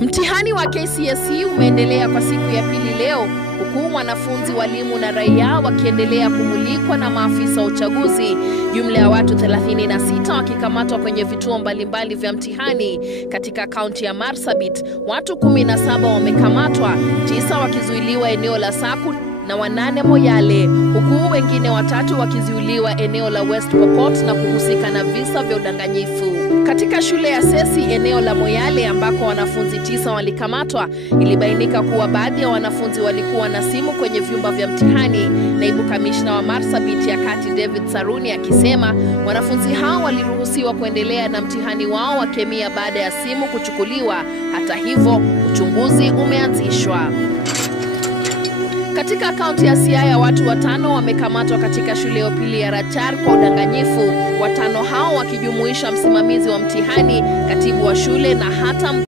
Mtihani wa KCSE umeendelea kwa siku ya pili leo, huku wanafunzi, walimu na raia wakiendelea kumulikwa na maafisa wa uchaguzi. Jumla ya watu 36 wakikamatwa kwenye vituo mbalimbali vya mtihani katika kaunti ya Marsabit. Watu 17 wamekamatwa, 9 wakizuiliwa eneo la Saku na 8 Moyale, huku wengine 3 wakizuiliwa eneo la West Pokot na kuhusika na visa vya udanganyifu. Katika shule ya Sesi eneo la Moyale ambako wanafunzi 9 walikamatwa, ilibainika kuwa baadhi ya wanafunzi walikuwa na simu kwenye vyumba vya mtihani. Naibu kamishna wa Marsabit ya Kati David Saruni akisema wanafunzi hao waliruhusiwa kuendelea na mtihani wao wa kemia baada ya simu kuchukuliwa. Hata hivyo, uchunguzi umeanzishwa. Katika kaunti ya Siaya, watu 5 wamekamatwa katika shule ya upili ya Rachar kwa udanganyifu. 5 hao wakijumuisha msimamizi wa mtihani, katibu wa shule na hata